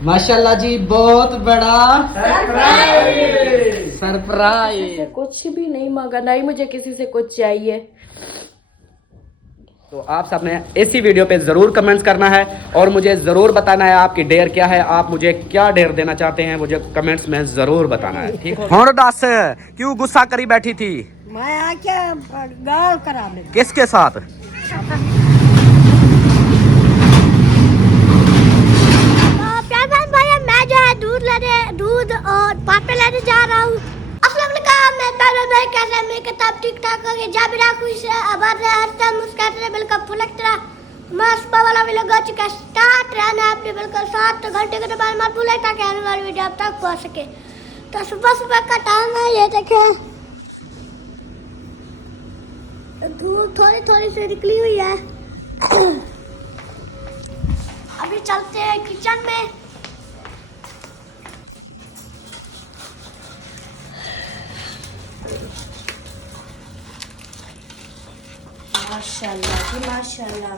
माशाल्लाह जी, बहुत बड़ा सरप्राइज। कुछ भी नहीं मांगा, ना ही मुझे किसी से कुछ चाहिए। तो आप सबने इसी वीडियो पे ज़रूर कमेंट्स करना है और मुझे ज़रूर बताना है आपकी डेयर क्या है, आप मुझे क्या डेयर देना चाहते हैं, मुझे कमेंट्स में ज़रूर बताना है, ठीक है। और दस क्यों गुस्सा करी बैठी थी? मैं आके गाल करा ले। किसके साथ? भैया मैं जो है दूध और पापे लेने जा रहा हूँ। अस्सलाम वालेकुम, मैं पहले भाई कैसे मैं किताब ठीक ठाक हो गई जाबिरा खुश आबाद है हर टाइम मुस्कुराते बिल्कुल फुलक तरह मस्त वाला व्लॉग हो चुका स्टार्ट रहना है आपने बिल्कुल 7 घंटे के बाद मत भूलें ताकि आने वाली वीडियो आप तक पहुंच सके। तो सुबह सुबह का टाइम है, ये देखें धूप थोड़ी थोड़ी सी निकली हुई है। अभी चलते हैं किचन में। माशाल्लाह जी माशाल्लाह,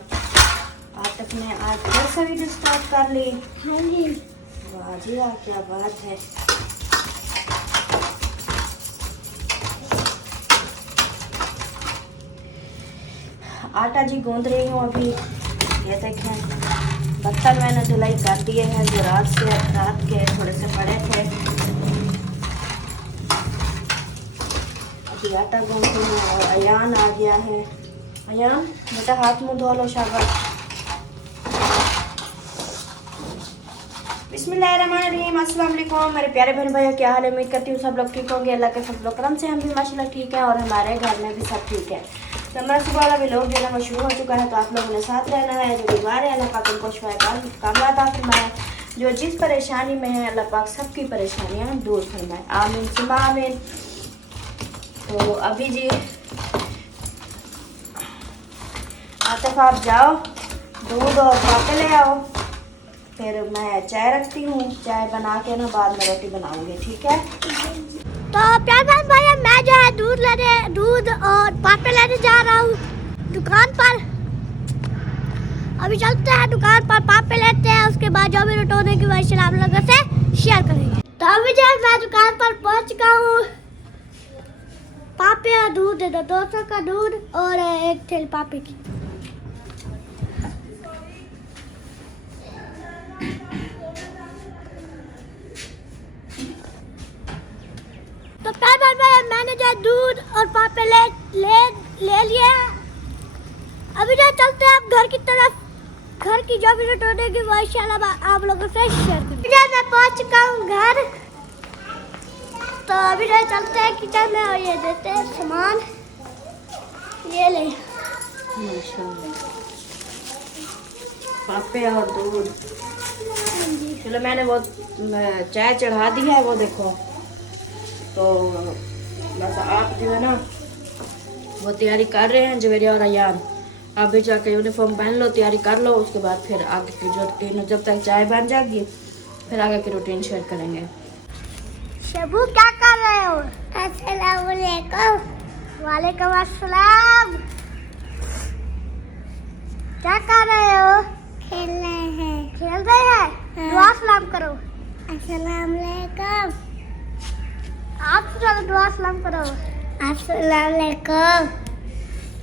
आतिफ ने आज फिर से वीडियो स्टार्ट कर ली। हाँ जी, वाह जी वाह, क्या बात है। आटा जी गूंद रही हूँ अभी। ये देखें बर्तन मैंने धुलाई कर दिए हैं जो रात के थोड़े से पड़े थे। अभी आटा गूंद रही हूँ और अयान आ गया है। अयान बेटा हाथ मुंह धो लो, शाबाश। बिस्मिल्लाहिर्रहमानिर्रहीम, अस्सलाम वालेकुम मेरे प्यारे बहन भाइयों, क्या हाल है? उम्मीद करती हूँ सब लोग ठीक होंगे। अल्लाह के फजल करम से हम भी माशाल्लाह ठीक है और हमारे घर में भी सब ठीक है। तो हमारा सुबह वाला व्लॉग देना वो शुरू हो चुका है, तो आप लोगों ने साथ रहना है। जो बीमार है अल्लाह पाक उनको कामयाब फरमाए, जो जिस परेशानी में है अल्लाह पाक सबकी परेशानियाँ दूर फरमाए, आमीन सुम्मा आमीन। तो अभी जी आतिफ आप जाओ दूध और पापे ले आओ, फिर मैं चाय रखती हूँ। चाय बना के ना बाद में रोटी बनाऊंगी, ठीक है। तो प्यार भैया मैं जो है दूध और पापे लेने जा रहा हूँ दुकान पर। अभी चलते हैं दुकान पर, पापे लेते हैं, उसके बाद जो भी रोट होने की वजह से आप लोगों से शेयर करेंगे। तो अभी जो है मैं दुकान पर पहुँच चुका हूँ। पापे और दूध दे दो, 200 का दूध और एक थैली पापे की। तो प्यार भैया मैंने जो दूध और पापे ले लिए। अभी जो चलते हैं आप घर की तरफ, घर की जो भी रोट होने की वो इंशाल्लाह आप लोगों से शेयर करूँगी। मैं पहुंच चुका हूँ घर, तो अभी जो चलते हैं किचन में और ये देते हैं सामान, ये ले पापे और दूध। चलो मैंने वो चाय चढ़ा दी है, वो देखो। तो बस आप जो है ना वो तैयारी कर रहे हैं जवेरी और अयान। आप भी जाकर यूनिफॉर्म पहन लो, तैयारी कर लो, उसके बाद फिर आगे की जो रूटीन, जब तक चाय बन जाएगी फिर आगे की रूटीन शेयर करेंगे। शबू क्या कर रहे हो? अस्सलाम वालेकुम। वालेकुम अस्सलाम। क्या कर रहे हो? खेल रहे हैं। खेल रहे हैं? दुआ सलाम करो। अस्सलाम वालेकुम। आप दुआ सलाम करो। अस्सलाम वालेकुम।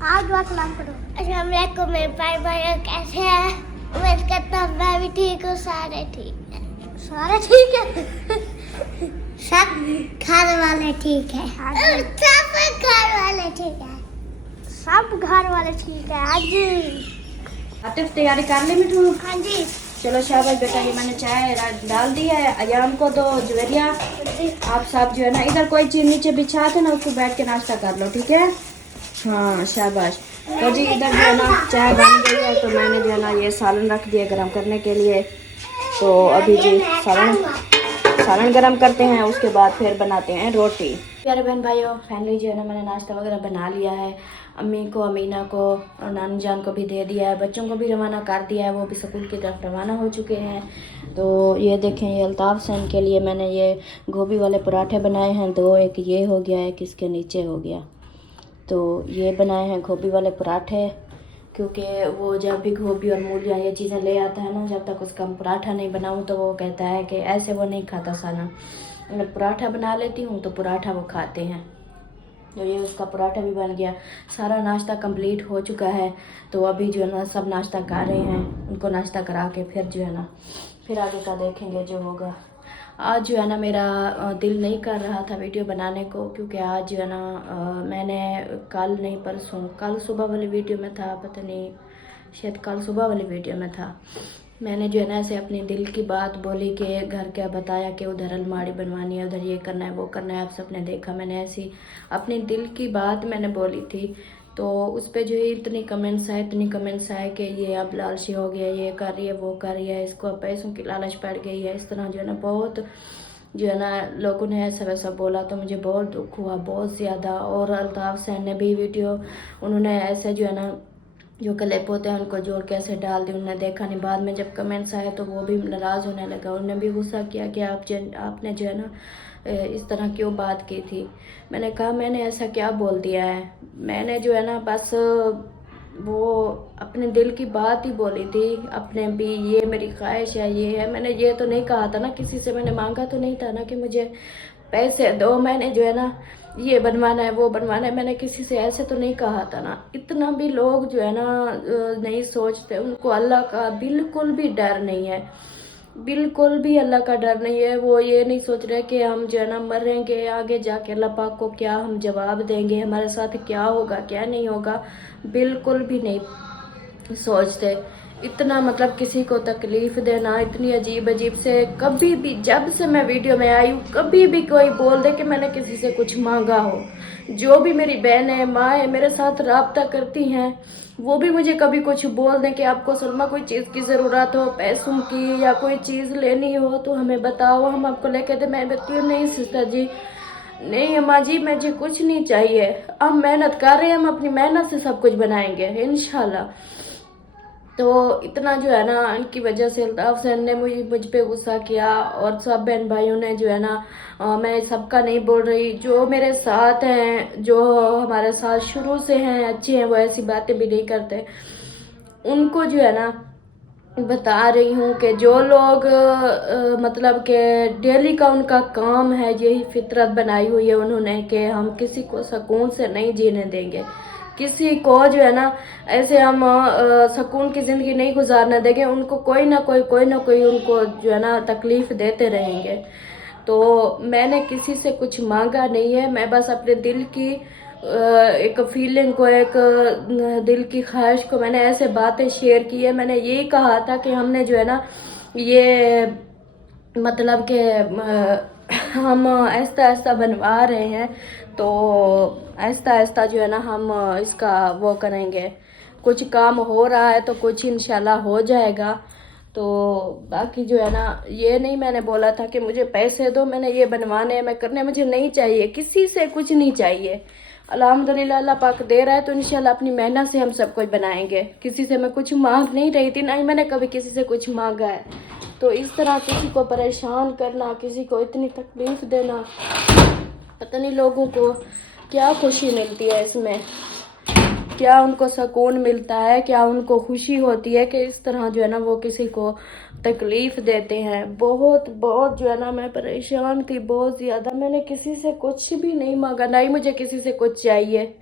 आप दुआ सलाम करो। अस्सलाम वालेकुम मेरे भाई भाई कैसे हैं? उम्मीद करता हूँ मैं भी ठीक हूँ, सारे ठीक है। सारे ठीक है? सब घर वाले ठीक है। सब घर वाले ठीक है। सब घर वाले ठीक है। हाँ जी। आतिफ तैयारी कर ली मिठू? हाँ जी। चलो शाबाश बेटा, ये मैंने चाय डाल दी है। अयान को दो, जवेरिया आप सब जो है ना इधर कोई चीज नीचे बिछा के ना उसको बैठ के नाश्ता कर लो, ठीक है। हाँ शाबाश। तो जी इधर जो है ना चाय बन गई है, तो मैंने जो है ना ये सालन रख दिया गर्म करने के लिए। तो अभी जी सालन गर्म करते हैं, उसके बाद फिर बनाते हैं रोटी। प्यारे बहन भाइयों, फाइनली जो है ना मैंने नाश्ता वगैरह बना लिया है। अम्मी को, अमीना को और नानी जान को भी दे दिया है, बच्चों को भी रवाना कर दिया है, वो भी स्कूल की तरफ रवाना हो चुके हैं। तो ये देखें, ये अल्ताफ़ सैन के लिए मैंने ये गोभी वाले पराठे बनाए हैं दो, एक ये हो गया, एक इसके नीचे हो गया। तो ये बनाए हैं गोभी वाले पराठे, क्योंकि वो जब भी गोभी और मूलियाँ ये चीज़ें ले आता है ना, जब तक उसका पराठा नहीं बनाऊँ तो वो कहता है कि ऐसे वो नहीं खाता साना। अगर पराठा बना लेती हूँ तो पराठा वो खाते हैं। तो ये उसका पराठा भी बन गया। सारा नाश्ता कंप्लीट हो चुका है। तो अभी जो है ना सब नाश्ता कर रहे हैं, उनको नाश्ता करा के फिर जो है ना फिर आगे का देखेंगे जो होगा। आज जो है ना मेरा दिल नहीं कर रहा था वीडियो बनाने को, क्योंकि आज जो है ना मैंने कल नहीं परसों, कल सुबह वाली वीडियो में था, पता नहीं शायद कल सुबह वाली वीडियो में था, मैंने जो है ना ऐसे अपने दिल की बात बोली कि घर का बताया कि उधर अलमारी बनवानी है, उधर ये करना है वो करना है। आप सबने देखा मैंने ऐसी अपने दिल की बात मैंने बोली थी। तो उस पर जो है इतनी कमेंट्स आए कि ये अब लालची हो गया, ये कर रही है वो कर रही है, इसको पैसों की लालच पड़ गई है, इस तरह जो है ना बहुत जो है ना लोगों ने ऐसा वैसा बोला। तो मुझे बहुत दुख हुआ, बहुत ज़्यादा। और अल्ताफ़ सैन ने भी वीडियो उन्होंने ऐसे जो है ना जो क्लिप होते हैं उनको जोड़ के ऐसे डाल दी, उन्होंने देखा नहीं। बाद में जब कमेंट्स आए तो वो भी नाराज़ होने लगा, उन्होंने भी गुस्सा किया कि आपने जो है ना इस तरह क्यों बात की थी। मैंने कहा मैंने ऐसा क्या बोल दिया है, मैंने जो है ना बस वो अपने दिल की बात ही बोली थी, अपने भी ये मेरी ख्वाहिश है ये है। मैंने ये तो नहीं कहा था ना, किसी से मैंने मांगा तो नहीं था ना कि मुझे पैसे दो, मैंने जो है ना ये बनवाना है वो बनवाना है, मैंने किसी से ऐसे तो नहीं कहा था ना। इतना भी लोग जो है ना नहीं सोचते, उनको अल्लाह का बिल्कुल भी डर नहीं है, बिल्कुल भी अल्लाह का डर नहीं है। वो ये नहीं सोच रहे कि हम जो है ना मरेंगे आगे जाके अल्लाह पाक को क्या हम जवाब देंगे, हमारे साथ क्या होगा क्या नहीं होगा, बिल्कुल भी नहीं सोचते। इतना मतलब किसी को तकलीफ़ देना इतनी अजीब अजीब से, कभी भी जब से मैं वीडियो में आई हूँ कभी भी कोई बोल दे कि मैंने किसी से कुछ मांगा हो। जो भी मेरी बहन है माँ है मेरे साथ रब्ता करती हैं, वो भी मुझे कभी कुछ बोल दें कि आपको सलमा कोई चीज़ की ज़रूरत हो, पैसों की या कोई चीज़ लेनी हो तो हमें बताओ, हम आपको लेके दे। मैं बताती हूँ नहीं सिस्टर जी, नहीं अम्मा जी मुझे कुछ नहीं चाहिए, हम मेहनत कर रहे हैं, हम अपनी मेहनत से सब कुछ बनाएंगे इंशाल्लाह। तो इतना जो है ना इनकी वजह से अल्ताफ़ सैन ने मुझ पे गुस्सा किया, और सब बहन भाइयों ने जो है ना मैं सबका नहीं बोल रही, जो मेरे साथ हैं जो हमारे साथ शुरू से हैं अच्छे हैं वो ऐसी बातें भी नहीं करते, उनको जो है ना बता रही हूँ कि जो लोग मतलब कि डेली का उनका काम है, यही फितरत बनाई हुई है उन्होंने कि हम किसी को सुकून से नहीं जीने देंगे, किसी को जो है ना ऐसे हम सुकून की ज़िंदगी नहीं गुजारने देंगे, उनको कोई ना कोई उनको जो है ना तकलीफ़ देते रहेंगे। तो मैंने किसी से कुछ मांगा नहीं है, मैं बस अपने दिल की एक फीलिंग को, एक दिल की ख्वाहिश को मैंने ऐसे बातें शेयर की है। मैंने यही कहा था कि हमने जो है ना ये मतलब कि हम ऐसा ऐसा बनवा रहे हैं, तो ऐसा जो है ना हम इसका वो करेंगे, कुछ काम हो रहा है तो कुछ इंशाल्लाह हो जाएगा। तो बाकी जो है ना ये नहीं मैंने बोला था कि मुझे पैसे दो, मैंने ये बनवाने मैं करने, मुझे नहीं चाहिए, किसी से कुछ नहीं चाहिए। अल्हम्दुलिल्लाह अल्लाह पाक दे रहा है तो इंशाल्लाह अपनी मेहनत से हम सब कुछ बनाएंगे। किसी से मैं कुछ मांग नहीं रही थी, ना ही मैंने कभी किसी से कुछ मांगा है। तो इस तरह किसी को परेशान करना, किसी को इतनी तकलीफ़ देना, पता नहीं लोगों को क्या खुशी मिलती है इसमें, क्या उनको सुकून मिलता है, क्या उनको खुशी होती है कि इस तरह जो है ना वो किसी को तकलीफ़ देते हैं। बहुत बहुत जो है ना मैं परेशान थी बहुत ज़्यादा, मैंने किसी से कुछ भी नहीं मांगा, ना ही मुझे किसी से कुछ चाहिए।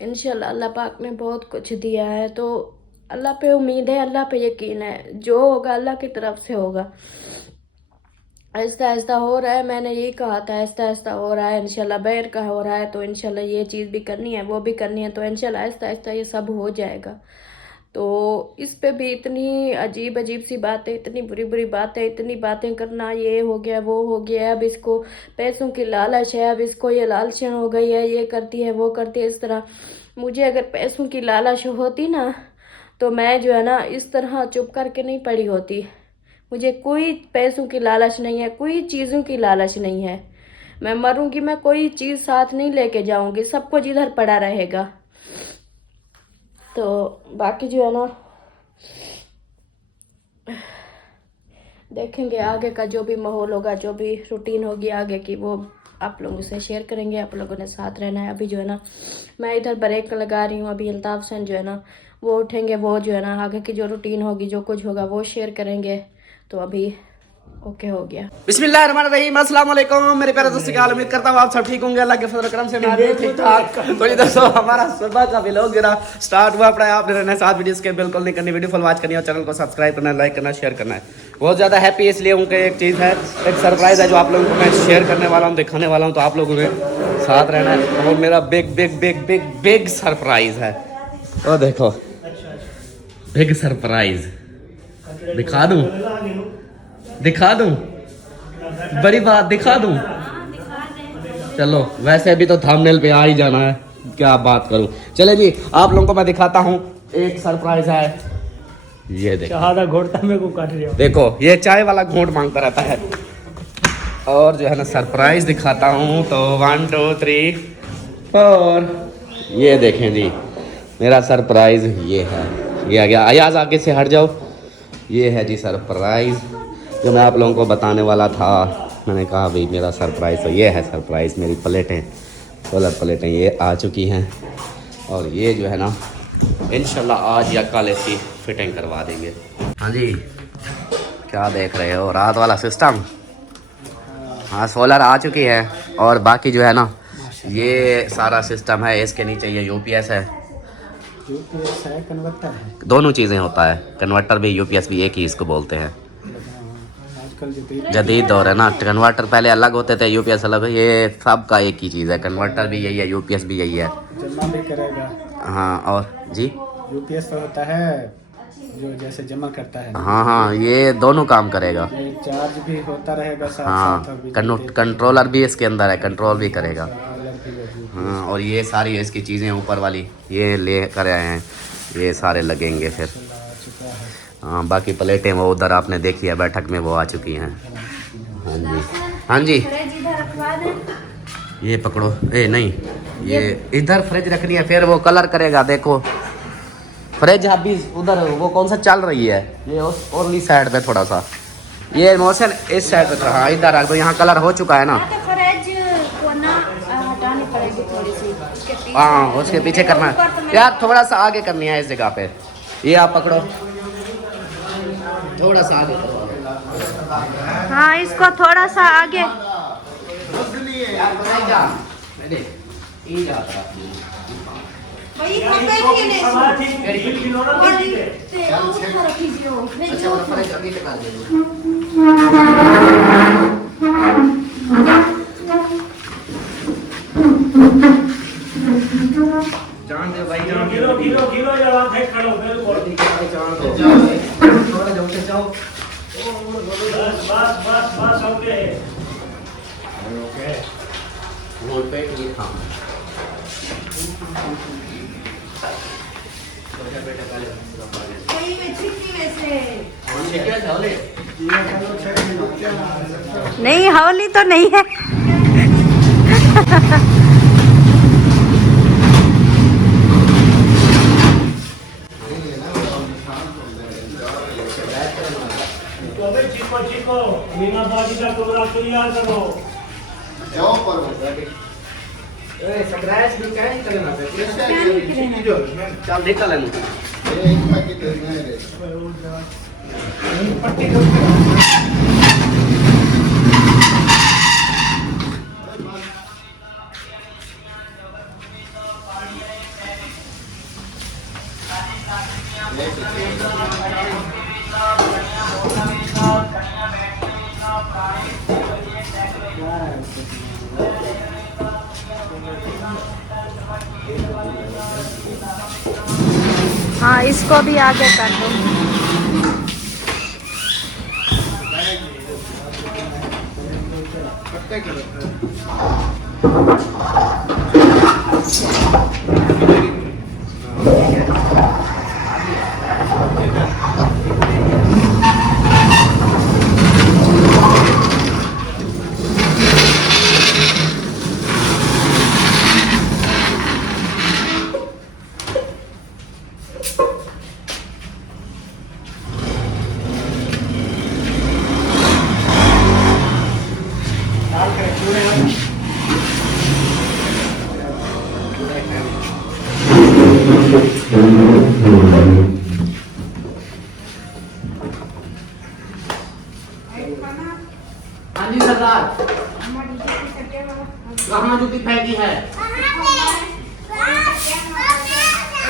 इंशाल्लाह अल्लाह पाक ने बहुत कुछ दिया है, तो अल्लाह पे उम्मीद है, अल्लाह पे यकीन है, जो होगा अल्लाह की तरफ से होगा। आहिस्ता आहिस्ता हो रहा है, मैंने यही कहा था आहिस्ता आहिस्ता हो रहा है, इंशाल्लाह बैर का हो रहा है, तो इंशाल्लाह ये चीज़ भी करनी है वो भी करनी है, तो इंशाल्लाह आहिस्ता आहिस्ता ये सब हो जाएगा। तो इस पे भी इतनी अजीब अजीब सी बातें, इतनी बुरी बुरी बातें, इतनी बातें करना, ये हो गया वो हो गया, अब इसको पैसों की लालच है, अब इसको ये लालचन हो गई है, ये करती है वो करती है इस तरह। मुझे अगर पैसों की लालच होती ना तो मैं जो है ना इस तरह चुप करके नहीं पड़ी होती। मुझे कोई पैसों की लालच नहीं है, कोई चीज़ों की लालच नहीं है। मैं मरूंगी मैं कोई चीज़ साथ नहीं लेके जाऊंगी, सब कुछ इधर पड़ा रहेगा। तो बाकी जो है ना देखेंगे आगे का जो भी माहौल होगा, जो भी रूटीन होगी आगे की, वो आप लोगों से शेयर करेंगे। आप लोगों ने साथ रहना है। अभी जो है ना मैं इधर ब्रेक लगा रही हूँ। अभी अल्ताफ हुसैन जो है ना वो उठेंगे, वो जो है ना आगे की जो रूटीन होगी, जो कुछ होगा वो शेयर करेंगे। तो अभी ओके हो गया। बिस्मिल्लाहिर्रहमानिर्रहीम, अस्सलाम वालेकुम मेरे प्यारे दोस्तों, क्या उम्मीद करता हूँ आप सब ठीक होंगे। अल्लाह के फजल करम से मैं भी ठीक ठाक। तो ये दोस्तों हमारा सुबह का व्लॉग जरा स्टार्ट हुआ पड़ा है। आपने रहना है साथ वीडियोस के, बिल्कुल नहीं करनी, वीडियो फुल वॉच करनी है और चैनल को सब्सक्राइब करना है, लाइक करना, शेयर करना है। बहुत ज़्यादा हैप्पी इसलिए उनके एक चीज़ है, एक सरप्राइज़ है जो आप लोगों को मैं शेयर करने वाला हूँ, दिखाने वाला हूँ। तो आप लोगों ने साथ रहना है और मेरा big big big big big surprise है। और देखो बिग सरप्राइज़ दिखा दूँ, दिखा दूँ, बड़ी बात दिखा दूँ। चलो वैसे भी तो थंबनेल पे आ ही जाना है, क्या बात करूँ। चले जी आप लोगों को मैं दिखाता हूँ, एक सरप्राइज है। ये देखो घोटता मेरे को काट रही हो। देखो ये चाय वाला घोट मांगता रहता है। और जो है ना सरप्राइज दिखाता हूँ। तो 1 2 3 4 ये देखें जी मेरा सरप्राइज ये है। ये आ गया। अयाज आगे से हट जाओ। ये है जी सरप्राइज जो मैं आप लोगों को बताने वाला था। मैंने कहा भाई मेरा सरप्राइज़, तो ये है सरप्राइज़। मेरी प्लेटें, सोलर प्लेटें ये आ चुकी हैं। और ये जो है ना इंशाल्लाह आज या कल इसकी फिटिंग करवा देंगे। हाँ जी क्या देख रहे हो, रात वाला सिस्टम। हाँ सोलर आ चुकी है। और बाकी जो है ना ये सारा सिस्टम है। इसके नीचे ये यूपीएस है, कन्वर्टर है, दोनों चीज़ें होता है। कन्वर्टर भी यूपीएस भी एक ही इसको बोलते हैं। जदीद दौर है ना, कन्वर्टर पहले अलग होते थे, यूपीएस अलग है। ये सब का एक ही चीज़ है, कन्वर्टर भी यही है, यूपीएस भी यही है। जमा भी करेगा। हाँ और जी यूपीएस तो होता है जो जैसे जमा करता है। हाँ हाँ ये दोनों काम करेगा। ये चार्ज भी होता रहेगा साथ हाँ साथ। कंट्रोलर भी इसके अंदर है, कंट्रोल भी करेगा। हाँ और ये सारी इसकी चीज़ें ऊपर वाली ये ले कर आए हैं, ये सारे लगेंगे फिर। हाँ बाकी प्लेटें वो उधर आपने देखी है बैठक में, वो आ चुकी हैं। हाँ जी हाँ जी ये पकड़ो। ए नहीं ये इधर फ्रिज रखनी है, फिर वो कलर करेगा। देखो फ्रिज अभी उधर वो कौन सा चल रही है, ये उस औरली साइड पे थोड़ा सा, ये मोशन इस साइड पे। हाँ इधर रख दो, यहाँ कलर हो चुका है ना। हाँ उसके पीछे करना है यार, थोड़ा सा आगे करनी है इस जगह पे। ये आप पकड़ो, थोड़ा सा आगे करो। हाँ इसको थोड़ा सा आगे। जान दे भाई, जान दे। बस ओके नहीं हौली तो नहीं है। चिको मीना बाजी का प्रोग्राम तैयार करो। जाओ पर स्क्रैच भी क्या ही करना है, चल निकल लेना। एक पैकेट देना है रे। हाँ इसको भी आगे कर दो। हाँ जी सरदार, कहाँ जूती फेंकी है?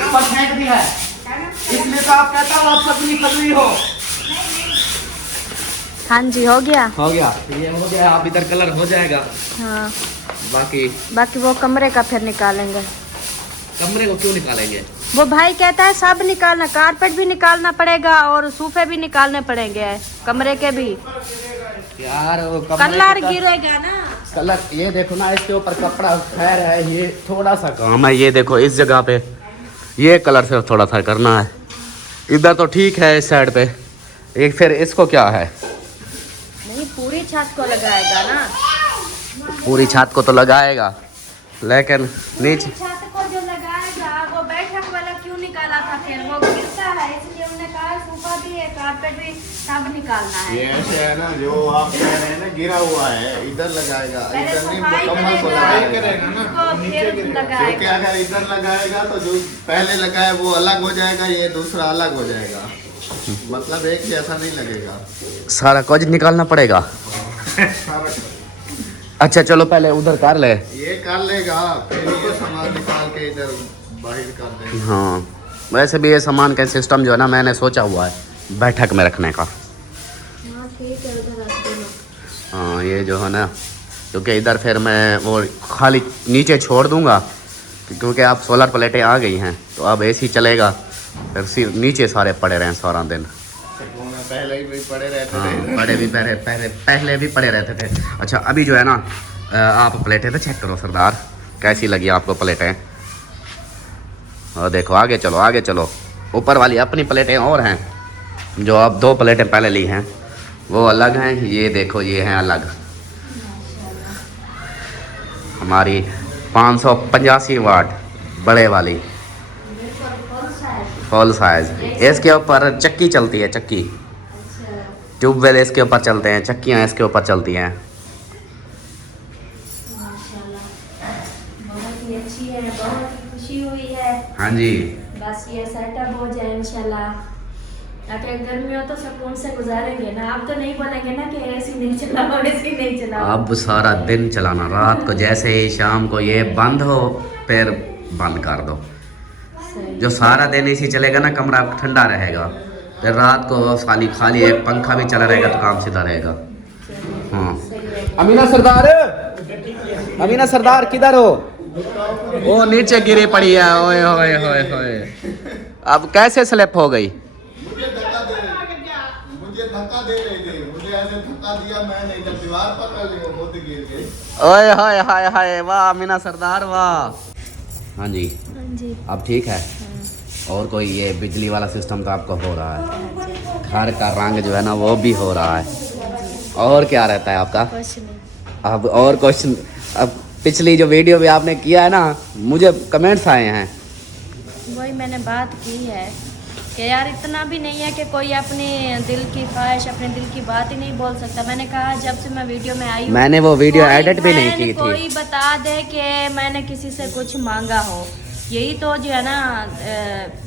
ऊपर फेंक दी है, इसलिए तो आप कहता हूँ आप पतली पतली हो। हाँ जी, हो गया। ये हो गया, आप इधर कलर हो जाएगा। हाँ, बाकी वो कमरे का फिर निकालेंगे। कमरे को क्यों निकालेंगे? वो भाई कहता है सब निकालना, कारपेट भी निकालना पड़ेगा और सोफे भी निकालने पड़ेंगे, कमरे के भी। यार वो कमरे कलर का गिरेगा ना। कलर, ये देखो ना, इसके ऊपर कपड़ा फैर है, ये थोड़ा सा काम है। ये देखो इस जगह पे ये कलर सिर्फ थोड़ा सा करना है। इधर तो ठीक है, इस साइड पे। एक फिर इसको क्या है? नहीं, पूरी छत को लगाएगा ना। पूरी छत को तो लगाएगा, लेकिन नीचे छत को जो लगाएगा वो बैठक वाला क्यों निकाला था? फिर वो गिरता है, इसलिए उन्होंने कहा सोफा भी है, कारपेट भी, सब निकालना ये है। ऐसे है ना, जो आप कह रहे हैं ना गिरा हुआ है, इधर लगाएगा, पहले इधर नहीं, सफाई मुकम्मल को लगाएगा ना। उसको फिर क्योंकि लगाएगा। अगर इधर लगाएगा तो जो पहले लगाया वो अलग हो जाएगा, ये दूसरा अलग हो जाएगा, मतलब एक जैसा नहीं लगेगा। सारा कुछ निकालना पड़ेगा। अच्छा चलो पहले उधर कर ले। ये कर लेगा, फिर ये सामान निकाल के इधर बाहर कर देंगे। हाँ, वैसे भी ये सामान का सिस्टम जो है ना, मैंने सोचा हुआ है बैठक में रखने का। हाँ, ठीक है, उधर रख देना। हाँ, ये जो है ना, क्योंकि इधर फिर मैं वो खाली नीचे छोड़ दूंगा, क्योंकि अब सोलर प्लेटें आ गई हैं, तो अब एसी चलेगा, फिर सिर्फ नीचे सारे पड़े रहें सारा दिन। पहले ही भी पड़े रहते हाँ, थे। पहले भी पड़े रहते थे। अच्छा अभी जो है ना, आप प्लेटें तो चेक करो सरदार, कैसी लगी आपको प्लेटें? और देखो, आगे चलो। ऊपर वाली अपनी प्लेटें और हैं, जो आप 2 प्लेटें पहले ली हैं वो अलग हैं। ये देखो, ये हैं अलग। हमारी 585 वाट बड़े वाली फुल साइज। इसके ऊपर चक्की चलती है, चक्की ट्यूबवेल इसके ऊपर चलते हैं, चक्कियाँ इसके ऊपर चलती हैं। बहुत ही अच्छी है, बहुत ही खुशी हुई है। हाँ जी, बस ये सेटअप हो जाए इंशाल्लाह। अगर गर्मी हो तो सुकून से गुजारेंगे ना। आप तो नहीं बोलेंगे ना कि एसी नहीं चलाओ, एसी नहीं चलाओ। अब सारा दिन चलाना, रात को जैसे ही शाम को ये बंद हो फिर बंद कर दो। सही। जो सारा दिन एसी चलेगा ना, कमरा ठंडा रहेगा, फिर रात को खाली एक पंखा भी चला रहेगा तो काम सीधा रहेगा। हाँ, अमीना सरदार किधर हो? वो नीचे गिरी पड़ी है। ओए होए होए होए, अब कैसे स्लिप हो गई? मुझे धक्का दे रहे थे, मुझे ऐसे धक्का दिया मैंने, जब दीवार पकड़ ली वो खुद गिर गई। ओए हाय हाय हाय, वाह अमीना सरदार वाह। हाँ जी, अब ठीक है। और कोई ये बिजली वाला सिस्टम तो आपको हो रहा है, घर का रंग जो है ना वो भी हो रहा है। और क्या रहता है आपका? कुछ नहीं। अब और क्वेश्चन, अब पिछली जो वीडियो भी आपने किया है ना, मुझे कमेंट्स आए हैं। वही मैंने बात की है कि यार इतना भी नहीं है कि कोई अपने दिल की ख्वाहिश, अपने दिल की बात ही नहीं बोल सकता। मैंने कहा जब से मैं वीडियो में आई हूँ, मैंने वो वीडियो कोई एडिट भी नहीं बहन, की कोई थी। बता दे कि मैंने किसी से कुछ मांगा हो। यही तो जो है ना,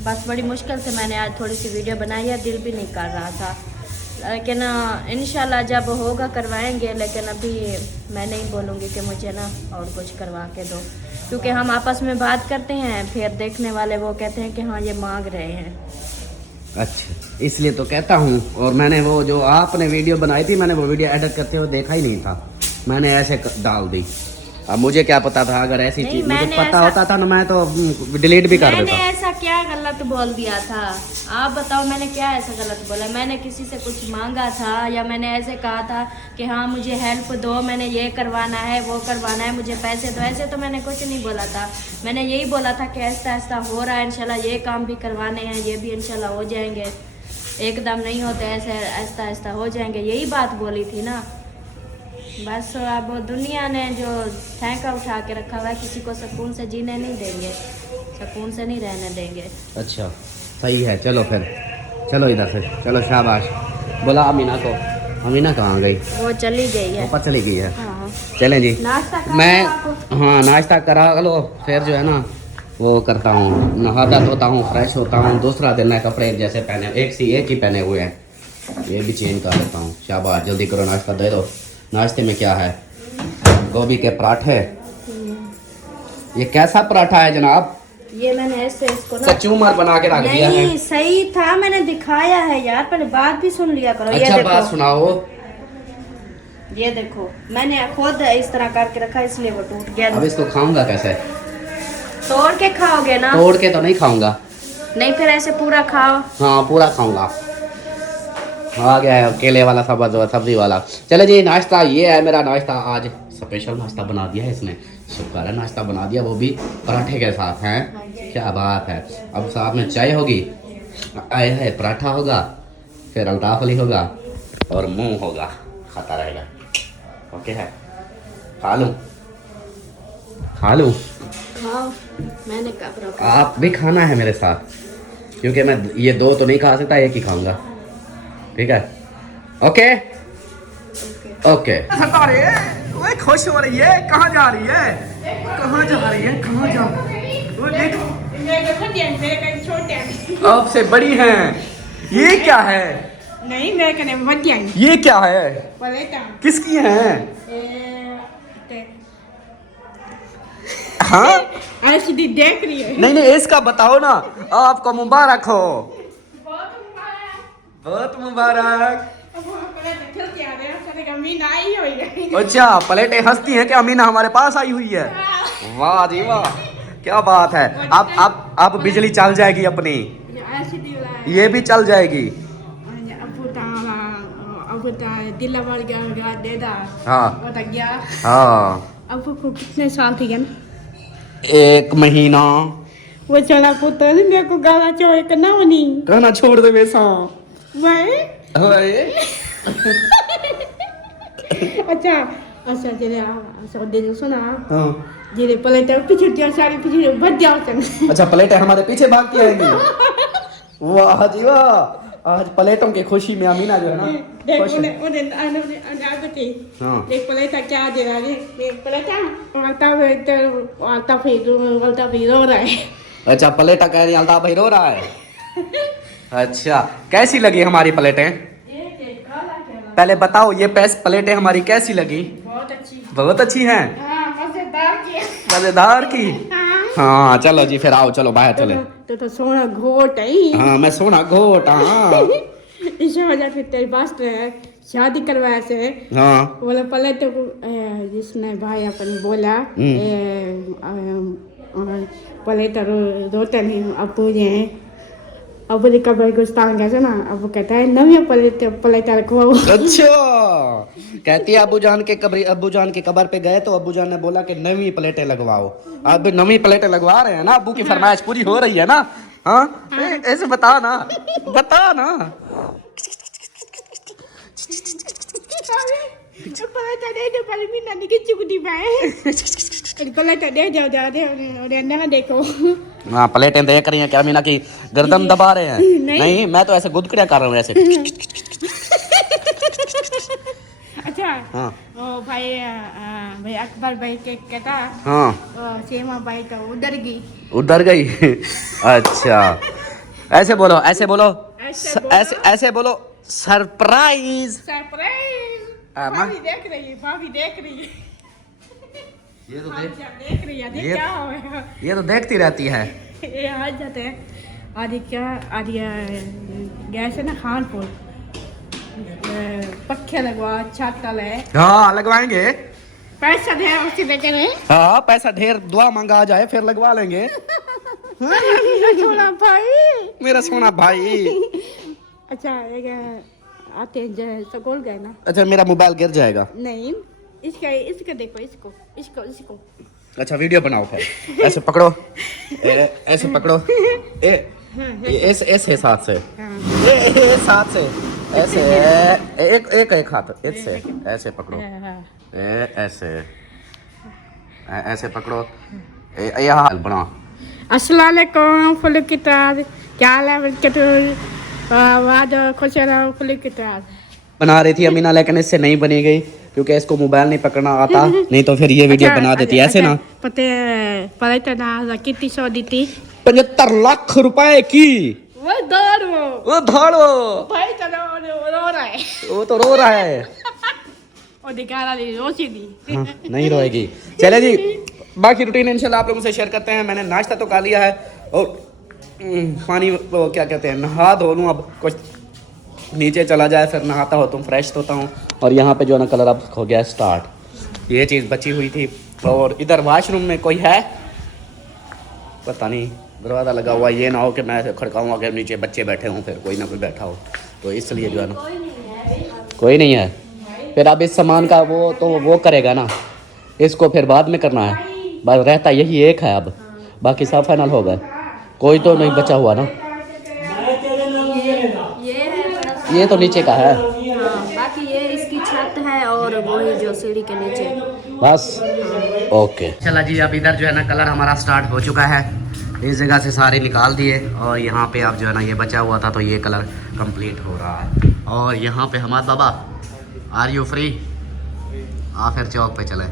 बस बड़ी मुश्किल से मैंने आज थोड़ी सी वीडियो बनाई है, दिल भी नहीं कर रहा था। लेकिन इंशाल्लाह जब होगा करवाएंगे, लेकिन अभी मैं नहीं बोलूँगी कि मुझे ना और कुछ करवा के दो, क्योंकि हम आपस में बात करते हैं, फिर देखने वाले वो कहते हैं कि हाँ ये मांग रहे हैं। अच्छा, इसलिए तो कहता हूँ। और मैंने वो जो आपने वीडियो बनाई थी, मैंने वो वीडियो एडिट करते हुए देखा ही नहीं था, मैंने ऐसे डाल दी। अब मुझे क्या पता था, अगर ऐसी नहीं, चीज मुझे मैंने पता ऐसा- होता था ना, मैं तो डिलीट भी कर मैंने देता। ऐसा क्या गलत बोल दिया था? आप बताओ, मैंने क्या ऐसा गलत बोला? मैंने किसी से कुछ मांगा था या मैंने ऐसे कहा था कि हाँ मुझे हेल्प दो, मैंने ये करवाना है, वो करवाना है, मुझे पैसे दो? ऐसे तो मैंने कुछ नहीं बोला था। मैंने यही बोला था कि ऐसा ऐसा हो रहा है, इंशाल्लाह ये काम भी करवाने हैं, ये भी इंशाल्लाह हो जाएंगे, एकदम नहीं होते, ऐसे ऐसा ऐसा हो जाएंगे, यही बात बोली थी ना। बस अब दुनिया ने जो ठेका उठा के रखा हुआ है, किसी को सुकून से जीने नहीं देंगे, सुकून से नहीं रहने देंगे। अच्छा सही है, चलो फिर चलो इधर से, चलो शाबाश। बोला अमीना को। अमीना कहाँ गई? वो चली गई है। ऊपर चली गई है। हाँ, चलें जी। नाश्ता कर मैं लो आप। हाँ नाश्ता करा लो, फिर जो है ना वो करता हूँ, नहाता धोता हूँ, फ्रेश होता हूँ। दूसरा दिन मैं कपड़े जैसे पहने, एक ही पहने हुए हैं, ये भी चेंज कर देता हूँ। शाबाश, जल्दी करो, नाश्ता दे दो। नाश्ते में क्या है? गोभी के पराठे। ये कैसा पराठा है जनाब? ये मैंने ऐसे इसको ना कचूमर बना के रख दिया है। नहीं सही था, मैंने दिखाया है यार, पहले बात भी सुन लिया करो। अच्छा, ये बात देखो, सुनाओ। ये देखो मैंने खुद इस तरह करके रखा इसलिए वो टूट गया। अब इसको खाऊंगा कैसे? तोड़ के खाओगे ना? तोड़ के तो नहीं खाऊंगा। नहीं फिर ऐसे पूरा खाओ। हाँ, पूरा खाऊंगा। आ गया है केले वाला सब्जी वाला। चलो जी, नाश्ता ये है मेरा नाश्ता। आज स्पेशल नाश्ता बना दिया है इसने, शुक्र है, नाश्ता बना दिया, वो भी पराठे के साथ हैं। क्या बात है। अब साथ में चाय होगी, आए है पराठा होगा, फिर अल्ताफ अली होगा और मुंह होगा, खाता रहेगा। ओके है, खा लूँ? खा लूँ? खाओ, मैंने कब रोका? आप भी खाना है मेरे साथ, क्योंकि मैं ये दो तो नहीं खा सकता, एक ही खाऊंगा। ठीक है? Okay okay. ओए खुश हो रही है, कहाँ जा रही है? कहाँ जा रही है? कहाँ जा आपसे बड़ी हैं। ये क्या है? नहीं मैं कहने बढ़िया ये क्या है? पलेटा किसकी हैं? हाँ, ऐसी देख रही है। नहीं इसका बताओ ना। आपको मुबारक हो। बहुत मुबारक। अच्छा, प्लेटें हंसती हैं कि अमीना हमारे पास आई हुई है। वाह जी वाह, क्या बात है। अब बिजली चल जाएगी अपनी, ये भी चल जाएगी। हाँ हाँ। अब को कितने साल थी ना? 1 महीना। वो चला पुत्र मेरे को गाला चोए करना नहीं कहना छोड़ दे वैसा। भाई ओए अच्छा अच्छा जेरे अच्छा दे सुना हाँ। जेरे पलेटा पीछे दिया सारी पीछे भज जाओ चल। अच्छा, प्लेटें हमारे पीछे भागती आएंगी। वाह जी वाह, आज प्लेटों की खुशी में अमीना जो है ना देख खुश है। उन्हें आगती हाँ। देख पलेटा क्या दे रहा है, देख पलेटा वालता फिर रो रहा है। अच्छा, प्लेटा कह रही अल्ताफ भाई रो रहा है। अच्छा, कैसी लगी हमारी प्लेटें? पहले बताओ, ये प्लेटें हमारी कैसी लगी? बहुत अच्छी। बहुत अच्छी हैं। हाँ मजेदार की। मजेदार की। हाँ चलो जी, फिर आओ, चलो बाहर चले। तो सोना घोट है। हाँ, मैं सोना घोट। हाँ इस वजह से तेरे पास शादी करवाया से। हाँ। बोला पहले तो जिसने भाई अपन बोला पहले तो रोते नहीं, अब पूजे अब बोले कबर गुस्तान कैसे ना, अब वो कहता है नवी पलेटा रखो। अच्छा, कहती है अब्बू जान के कबर पे गए तो अब्बू जान ने बोला कि नवी प्लेटें लगवाओ। अब नवी प्लेटें लगवा रहे हैं ना, अब्बू की फरमाइश पूरी हो रही है ना। हाँ, ऐसे बता ना, बता ना। पलेटा दे दो पर मी ना निकल चुकी भाई। पलेटा दे जाओ जा दे और ना देखो। हाँ, प्लेटें देख रही हैं क्या मीना की गर्दन दबा रहे हैं? नहीं, मैं तो ऐसे गुदगुड़िया कर रहा हूँ ऐसे। अच्छा हाँ। ओ भाई भाई अकबर भाई के कहता हाँ, सेमा भाई तो उधर गई। उधर गई। अच्छा, ऐसे बोलो, ऐसे बोलो, ऐसे बोलो, सरप्राइज। सरप्राइज। भाभी देख रही है, भाभी देख रही है। ये तो देख रही है, देख क्या होगा। ये तो देखती रहती है। ये आ जाते हैं आदि क्या आदि गए से ना खानपुर पक्के लगवा छत है। हाँ, लगवाएंगे। पैसा दे उसी दे कर। हाँ, पैसा ढेर, दुआ मांगा आ जाए फिर लगवा लेंगे। छोड़ा भाई, मेरा सोना भाई। अच्छा एक आते हैं स्कूल गए ना। अच्छा, मेरा मोबाइल गिर जाएगा। नहीं इसका देखो, इसको अच्छा, वीडियो बनाओ फिर। ऐसे पकड़ो, ऐसे पकड़ो, ऐसे साथ से, साथ से, ऐसे एक हाथ ऐसे, ऐसे पकड़ो, ऐसे, ऐसे पकड़ो, ये हाल बना। अस्सलाम वालेकुम फुल किताब क्या हाल है किताब वाद खुश रहो फुल किताब। बना रही थी अमीना, लेकिन इससे नहीं बनी गई क्योंकि इसको मोबाइल नहीं पकड़ना आता, नहीं तो फिर ये वीडियो बना देती ऐसे ना। पते पहले तो ना कितनी सौ दी थी? 75 लाख रुपए की। वो दौड़ वो दौड़ो, भाई चलो वो रो रहा है वो तो रो रहा है। और दिखा रहा है रोशी दी हाँ, नहीं रोएगी। चले जी, बाकी रूटीन इंशाल्लाह आप लोगों से शेयर करते हैं। मैंने नाश्ता तो कर लिया है और पानी वो क्या कहते हैं, नहा धो लूँ, अब कुछ नीचे चला जाए, फिर नहाता होता हूँ, फ्रेश होता हूँ। और यहाँ पे जो है ना कलर अब हो गया स्टार्ट, ये चीज़ बची हुई थी। और इधर वॉशरूम में कोई है पता नहीं, दरवाज़ा लगा हुआ, ये ना हो कि मैं खड़काऊँ अगर नीचे बच्चे बैठे हों, फिर कोई ना कोई बैठा हो, तो इसलिए जो है ना कोई नहीं है। फिर अब इस सामान का वो तो वो करेगा ना, इसको फिर बाद में करना है, बस रहता यही एक है अब, बाकी सब फाइनल हो गए, कोई तो नहीं बचा हुआ ना। ये है बड़ा सा, ये तो नीचे का है हाँ, बाकी ये इसकी छत है और वही जो सीढ़ी के नीचे। बस। ओके चला जी, अब इधर जो है ना कलर हमारा स्टार्ट हो चुका है, इस जगह से सारे निकाल दिए और यहाँ पे अब जो है ना ये बचा हुआ था, तो ये कलर कंप्लीट हो रहा है। और यहाँ पे हमारे बाबा, आर यू फ्री, आ फिर चौक पे चले।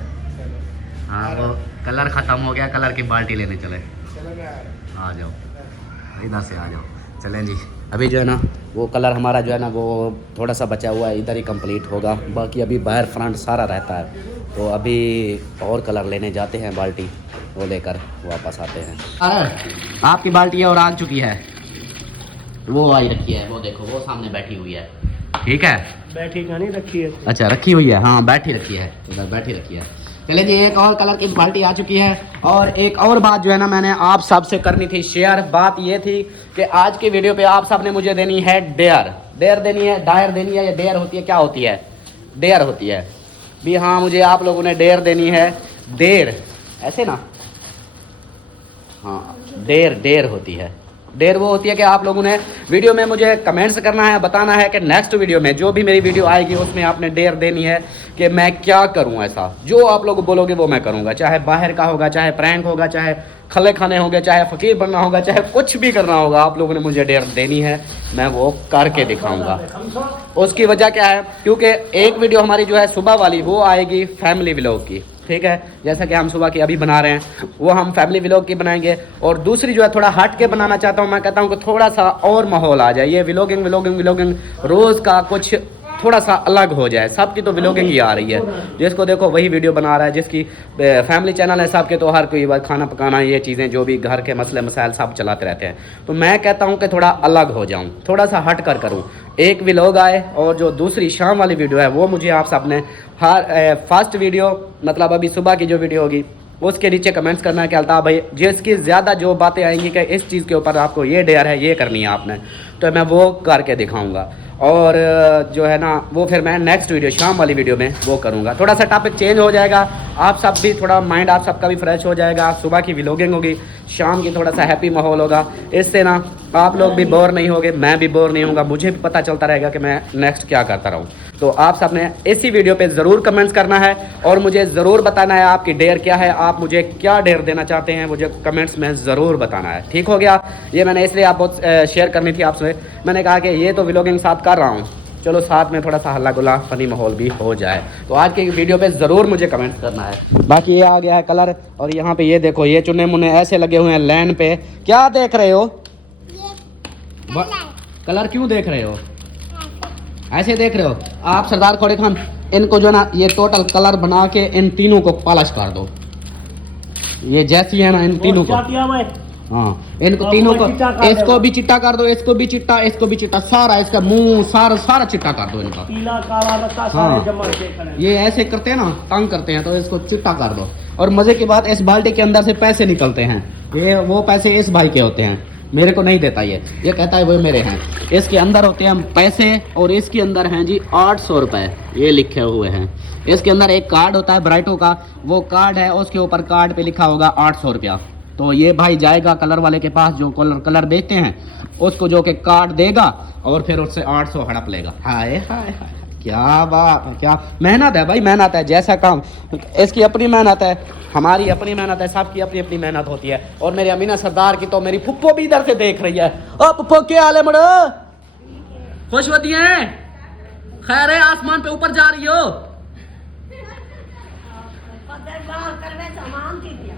हाँ वो कलर ख़त्म हो गया, कलर की बाल्टी लेने चले, आ जाओ इधर से आ जाओ। चलें जी, अभी जो है ना वो कलर हमारा जो है ना वो थोड़ा सा बचा हुआ है, इधर ही कंप्लीट होगा, बाकी अभी बाहर फ्रंट सारा रहता है। तो अभी और कलर लेने जाते हैं, बाल्टी वो लेकर वापस आते हैं। अरे आपकी बाल्टी है और आ चुकी है, वो आई रखी है, वो देखो वो सामने बैठी हुई है, ठीक है, बैठी कहानी रखी है। अच्छा रखी हुई है, हाँ बैठी रखी है, उधर बैठी रखी है। चले जी, एक और कलर की बाल्टी आ चुकी है। और एक और बात जो है ना मैंने आप सब से करनी थी शेयर, बात ये थी कि आज की वीडियो पे आप सब ने मुझे देनी है डेयर देनी है, डायर देनी है, या डेयर होती है, क्या होती है, डेयर होती है भी, हाँ मुझे आप लोगों ने डेयर देनी है, देर ऐसे ना, हाँ डेयर होती है। डेयर वो होती है कि आप लोगों ने वीडियो में मुझे कमेंट्स करना है, बताना है कि नेक्स्ट वीडियो में जो भी मेरी वीडियो आएगी उसमें आपने डेयर देनी है कि मैं क्या करूं, ऐसा जो आप लोग बोलोगे वो मैं करूंगा, चाहे बाहर का होगा, चाहे प्रैंक होगा, चाहे खले खाने होंगे, चाहे फ़कीर बनना होगा, चाहे कुछ भी करना होगा, आप लोगों ने मुझे डेयर देनी है, मैं वो करके दिखाऊंगा। उसकी वजह क्या है, क्योंकि एक वीडियो हमारी जो है सुबह वाली वो आएगी फैमिली व्लॉग की, ठीक है, जैसा कि हम सुबह की अभी बना रहे हैं वो हम फैमिली व्लॉग की बनाएंगे। और दूसरी जो है थोड़ा हट के बनाना चाहता हूँ, मैं कहता हूँ कि थोड़ा सा और माहौल आ जाए, ये व्लॉगिंग रोज़ का कुछ थोड़ा सा अलग हो जाए। सबकी तो व्लॉगिंग ही आ रही है, जिसको देखो वही वीडियो बना रहा है, जिसकी फैमिली चैनल है सबके, तो हर कोई खाना पकाना, ये चीज़ें जो भी घर के मसले मसाइल सब चलाते रहते हैं। तो मैं कहता हूँ कि थोड़ा अलग हो जाऊँ, थोड़ा सा हट कर करूँ, एक व्लॉग आए और जो दूसरी शाम वाली वीडियो है वो मुझे आप सब ने हर फर्स्ट वीडियो मतलब अभी सुबह की जो वीडियो होगी उसके नीचे कमेंट्स करना है कि अल्ताफ़ भाई जिसकी ज़्यादा जो बातें आएंगी कि इस चीज़ के ऊपर आपको ये डेयर है, ये करनी है आपने, तो मैं वो करके दिखाऊंगा। और जो है ना वो फिर मैं नेक्स्ट वीडियो शाम वाली वीडियो में वो करूँगा। थोड़ा सा टॉपिक चेंज हो जाएगा, आप सब भी थोड़ा माइंड आप सबका भी फ्रेश हो जाएगा, सुबह की व्लॉगिंग होगी, शाम की थोड़ा सा हैप्पी माहौल होगा, इससे ना आप लोग भी बोर नहीं होगे, मैं भी बोर नहीं होऊंगा, मुझे भी पता चलता रहेगा कि मैं नेक्स्ट क्या करता रहूँ। तो आप सब ने इसी वीडियो पे ज़रूर कमेंट्स करना है और मुझे ज़रूर बताना है आपकी डेयर क्या है, आप मुझे क्या डेयर देना चाहते हैं, मुझे कमेंट्स में ज़रूर बताना है, ठीक हो गया। ये मैंने इसलिए आप बहुत शेयर करनी थी आपसे, मैंने कहा कि ये तो व्लॉगिंग साथ कर रहा हूँ, चलो साथ में थोड़ा सा हल्ला गुल्ला फनी माहौल भी हो जाए। तो आज की वीडियो पे ज़रूर मुझे कमेंट्स करना है। बाकी ये आ गया है कलर, और यहाँ पे ये देखो ये चुने मुन्ने ऐसे लगे हुए हैं लाइन पे, क्या देख रहे हो, कलर क्यों देख रहे हो, ऐसे देख रहे हो आप सरदार खोड़े खान, इनको जो ना ये टोटल कलर बना के इन तीनों को पॉलिश कर दो, ये जैसी है ना इन तीनों को, हाँ इनको तीनों को, इसको भी चिट्टा कर दो, इसको भी चिट्टा, इसको भी चिट्टा, सारा इसका मुंह सारा चिट्टा कर दो इनका, पीला काला रक्का हाँ। सारे जमा के ये ऐसे करते हैं ना, तंग करते हैं, तो इसको चिट्टा कर दो। और मजे की बात, इस बाल्टी के अंदर से पैसे निकलते हैं, ये वो पैसे इस भाई के होते हैं, मेरे को नहीं देता ये कहता है वो मेरे हैं। इसके अंदर होते हैं पैसे, और इसके अंदर हैं जी 800 रुपये ये लिखे हुए हैं। इसके अंदर एक कार्ड होता है ब्राइटो का, वो कार्ड है, उसके ऊपर कार्ड पे लिखा होगा 800 रुपया। तो ये भाई जाएगा कलर वाले के पास जो कलर बेचते हैं, उसको जो कि कार्ड देगा और फिर उससे 800 हड़प लेगा। हाय हाय हाय, क्या बात, क्या मेहनत है भाई, मेहनत है, जैसा काम इसकी अपनी मेहनत है, हमारी अपनी मेहनत है, सबकी अपनी अपनी मेहनत होती है। और मेरी अमीना सरदार की तो मेरी फुप्पो भी इधर से देख रही है। ओ फुप्पो क्या हाल है मड़ो, खुश होती है, खैर है, आसमान पे ऊपर जा रही हो,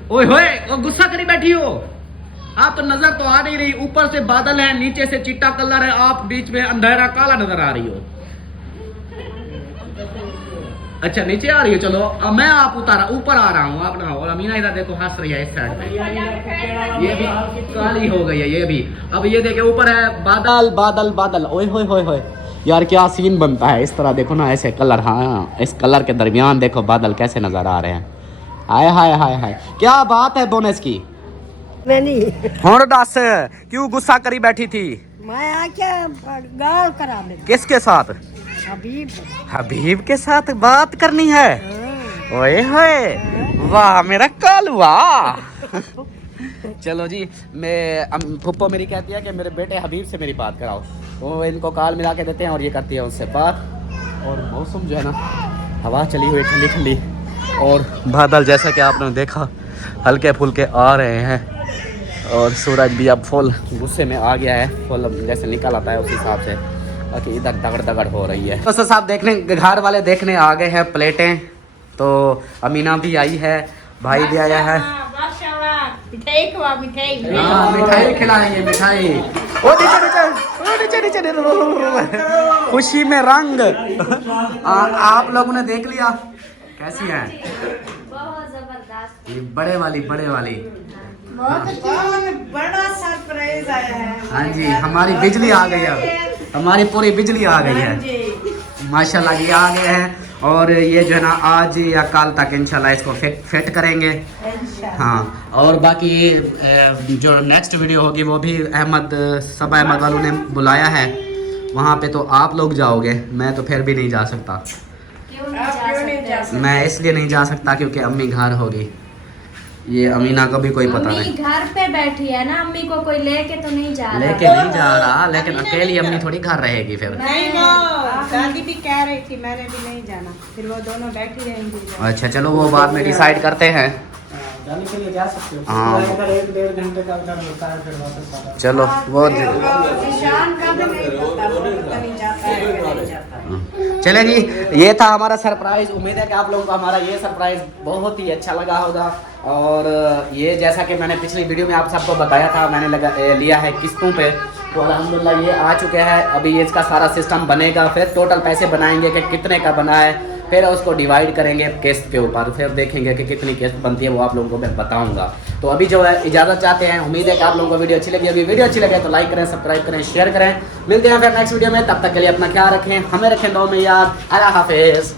ओए होए वो गुस्सा करी बैठी हो, आप तो नजर तो आ नहीं रही, ऊपर से बादल है, नीचे से चिट्टा कलर है, आप बीच में अंधेरा काला नजर आ रही हो। अच्छा नीचे आ रही हो, चलो अब मैं आप ऊपर आ रहा हूँ आप ना। और अमीना इधर देखो हंस रही है इस साइड में, ये भी काली हो गई है ये भी। अब ये देखे ऊपर है बादल बादल बादल, ओए होए होए होए यार क्या सीन बनता है इस तरह, देखो ना ऐसे कलर, हाँ इस कलर के दरमियान देखो बादल कैसे नजर आ रहे हैं। हाय हाय हाय हाय क्या बात है बोनस की। और दस क्यों गुस्सा करी बैठी थी? मैं क्या गाल करा दे किसके साथ? हबीब। हबीब के साथ बात करनी है? ओए होए वाह मेरा कालवा। चलो जी, मैं फुप्पो मेरी कहती है कि मेरे बेटे हबीब से मेरी बात कराओ, वो इनको कॉल मिला के देते हैं और ये करती है उससे बात। और मौसम जो है ना, हवा चली हुई ठंडी ठंडी और बादल जैसा कि आपने देखा हल्के फुल्के आ रहे हैं, और सूरज भी अब फुल गुस्से में आ गया है, फुल जैसे निकल आता है उस हिसाब से कि इधर दगड़ दगड़ हो रही है। तो साहब देखने घर वाले देखने आ गए हैं प्लेटें, तो अमीना भी आई है, भाई भी आया है। हाँ मिठाई खिलाएंगे मिठाई। ओ नीचे खुशी में रंग। आप लोगों ने देख लिया कैसी है? बहुत जबरदस्त, ये बड़े वाली बड़ा सरप्राइज आया है। हाँ जी हमारी बिजली आ गई है, हमारी पूरी बिजली आ गई है माशाल्लाह। ये आ गए हैं और ये जो है ना आज या कल तक इंशाल्लाह इसको फिट करेंगे। हाँ और बाकी जो नेक्स्ट वीडियो होगी वो भी सबा अहमद वालों ने बुलाया है, वहाँ पे तो आप लोग जाओगे, मैं तो फिर भी नहीं जा सकता। क्यों नहीं जा सकते? मैं इसलिए नहीं जा सकता क्योंकि अम्मी घर होगी, ये अमीना को भी कोई पता अम्मी नहीं। घर पे बैठी है ना, अम्मी को कोई लेके तो नहीं जा रहा। लेके नहीं जा रहा, लेकिन अकेली अम्मी थोड़ी घर रहेगी फिर। नहीं वो दादी भी कह रही थी, मैंने भी नहीं जाना, फिर वो दोनों बैठी रहेंगी। अच्छा चलो वो बाद में डिसाइड करते हैं। जाने के लिए जा सकते हो, हाँ। अगर 1-1.5 घंटे का उधर होता है फिर वापस आता है। चलो वो निशान का भी नहीं पता, वो पता नहीं जाता है कि नहीं जाता। चले जी, ये था हमारा सरप्राइज। उम्मीद है कि आप लोगों को हमारा ये सरप्राइज बहुत ही अच्छा लगा होगा। और ये जैसा कि मैंने पिछली वीडियो में आप सबको बताया था, मैंने लिया है किस्तों पे, तो अल्हम्दुलिल्लाह ये आ चुके हैं। अभी इसका सारा सिस्टम बनेगा, फिर टोटल पैसे बनाएंगे कि कितने का बना है, फिर उसको डिवाइड करेंगे किस्त के ऊपर, फिर देखेंगे कि कितनी किस्त बनती है, वो आप लोगों को मैं बताऊंगा। तो अभी जो है इजाज़त चाहते हैं। उम्मीद है कि आप लोगों को वीडियो अच्छी लगी। अभी वीडियो अच्छी लगे तो लाइक करें, सब्सक्राइब करें, शेयर करें। मिलते हैं फिर नेक्स्ट वीडियो में, तब तक के लिए अपना ख्याल रखें, हमें रखें दुआ में याद। अल्लाह हाफिज़।